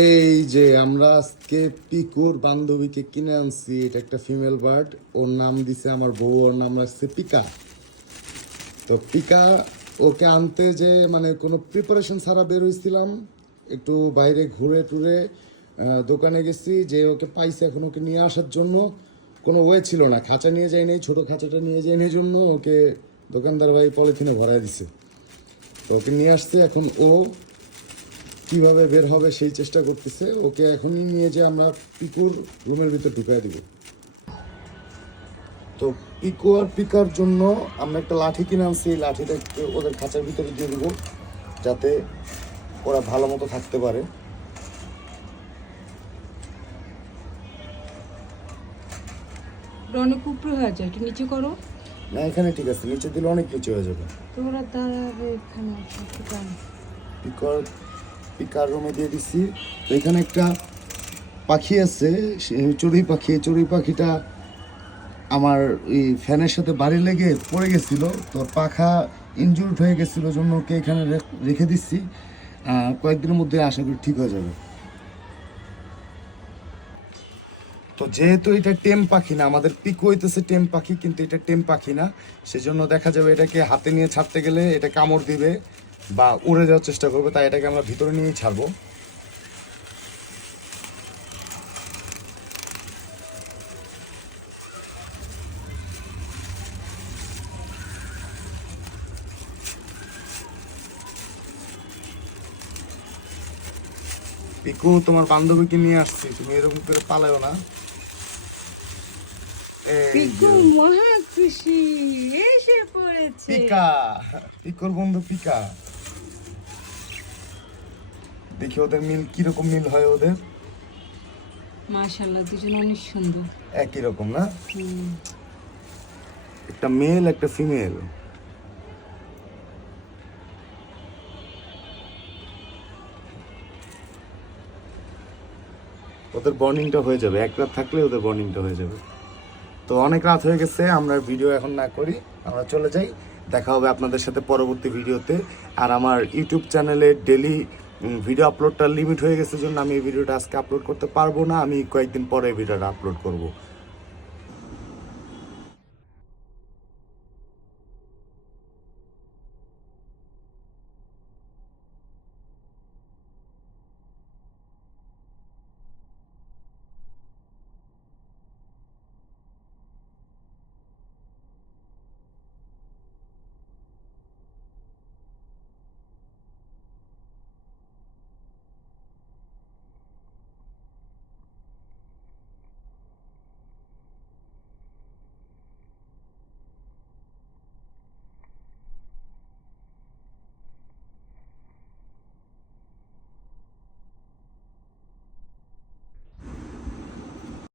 এই যে আমরা আজকে পিকুর বান্ধবীকে কিনে আনছি। এটা একটা ফিমেল বার্ড, ওর নাম দিছে আমার বউ, ওর নাম রাখছে পিকা। তো পিকা ওকে আনতে যে মানে কোনো প্রিপারেশন ছাড়া বের হয়েছিলাম, একটু বাইরে ঘুরে টুরে দোকানে গেছি, যে ওকে পাইছে। এখন ওকে নিয়ে আসার জন্য কোনো ওয়ে ছিল না, খাঁচা নিয়ে যাই নাই, ছোটো খাঁচাটা নিয়ে যাই নাই জন্য ওকে দোকানদার ভাই পলিথিনে ভরাই দিছে। তো ওকে নিয়ে আসছে, এখন ও কিভাবে বের হবে সেই চেষ্টা করতেছে। ওকে এখনই নিয়ে যে আমরা পিকুর রুমের ভিতর ঢুকাই দিব। তো পিকু আর পিকার জন্য আমরা একটা লাঠি কিনে আনছি, এই লাঠিটা ওদের খাঁচার ভিতরে দিয়ে দিব যাতে ওরা ভালো মতো থাকতে পারে। অনেক উপরে হয়ে যায়, একটু নিচে করো না, এখানে ঠিক আছে, নিচে দিলে অনেক নিচে হয়ে যাবে। তোমরা দাঁড়াবে এখানে পিকার পিকার রুমে দিয়ে দিচ্ছি। তো এখানে একটা পাখি আছে, চড়ুই পাখি। এই চড়ুই পাখিটা আমার এই ফ্যানের সাথে বাড়ি লেগে পড়ে গেছিলো, তো পাখা ইনজুর্ড হয়ে গেছিলো জন্য ওকে এখানে রেখে দিচ্ছি। কয়েকদিনের মধ্যে আশা করি ঠিক হয়ে যাবে। তো যেহেতু এটা টেম পাখি না, আমাদের পিকু হইতেছে টেম পাখি, কিন্তু এটা টেম পাখি না, সেজন্য দেখা যাবে এটাকে হাতে নিয়ে ছাড়তে গেলে এটা কামড় দিবে বা উড়ে যাওয়ার চেষ্টা করবে, তাই এটাকে আমরা ভিতরে নিয়েই ছাড়বো। পিকু, তোমার বান্ধবীকে নিয়ে আসছি, তুমি এরকম করে পালায়ও না। পিকু মহা খুশি এসে পড়েছে। পিকা, পিকুর বন্ধু পিকা। দেখি ওদের মিল কিরকম মিল হয় ওদের। মাশাআল্লাহ, দুজন অনেক সুন্দর। একই রকম না, একটা মেল একটা ফিমেল। ওদের বর্নিংটা হয়ে যাবে, এক রাত থাকলে ওদের বর্নিংটা হয়ে যাবে। তো অনেক রাত হয়ে গেছে, আমরা ভিডিও এখন না করি, আমরা চলে যাই। দেখা হবে আপনাদের সাথে পরবর্তী ভিডিওতে। আর আমার ইউটিউব চ্যানেলে ডেলি ভিডিও আপলোডটা লিমিট হয়ে গেছে জন্য আমি এই ভিডিওটা আজকে আপলোড করতে পারবো না, আমি কয়েকদিন পরে ভিডিওটা আপলোড করব।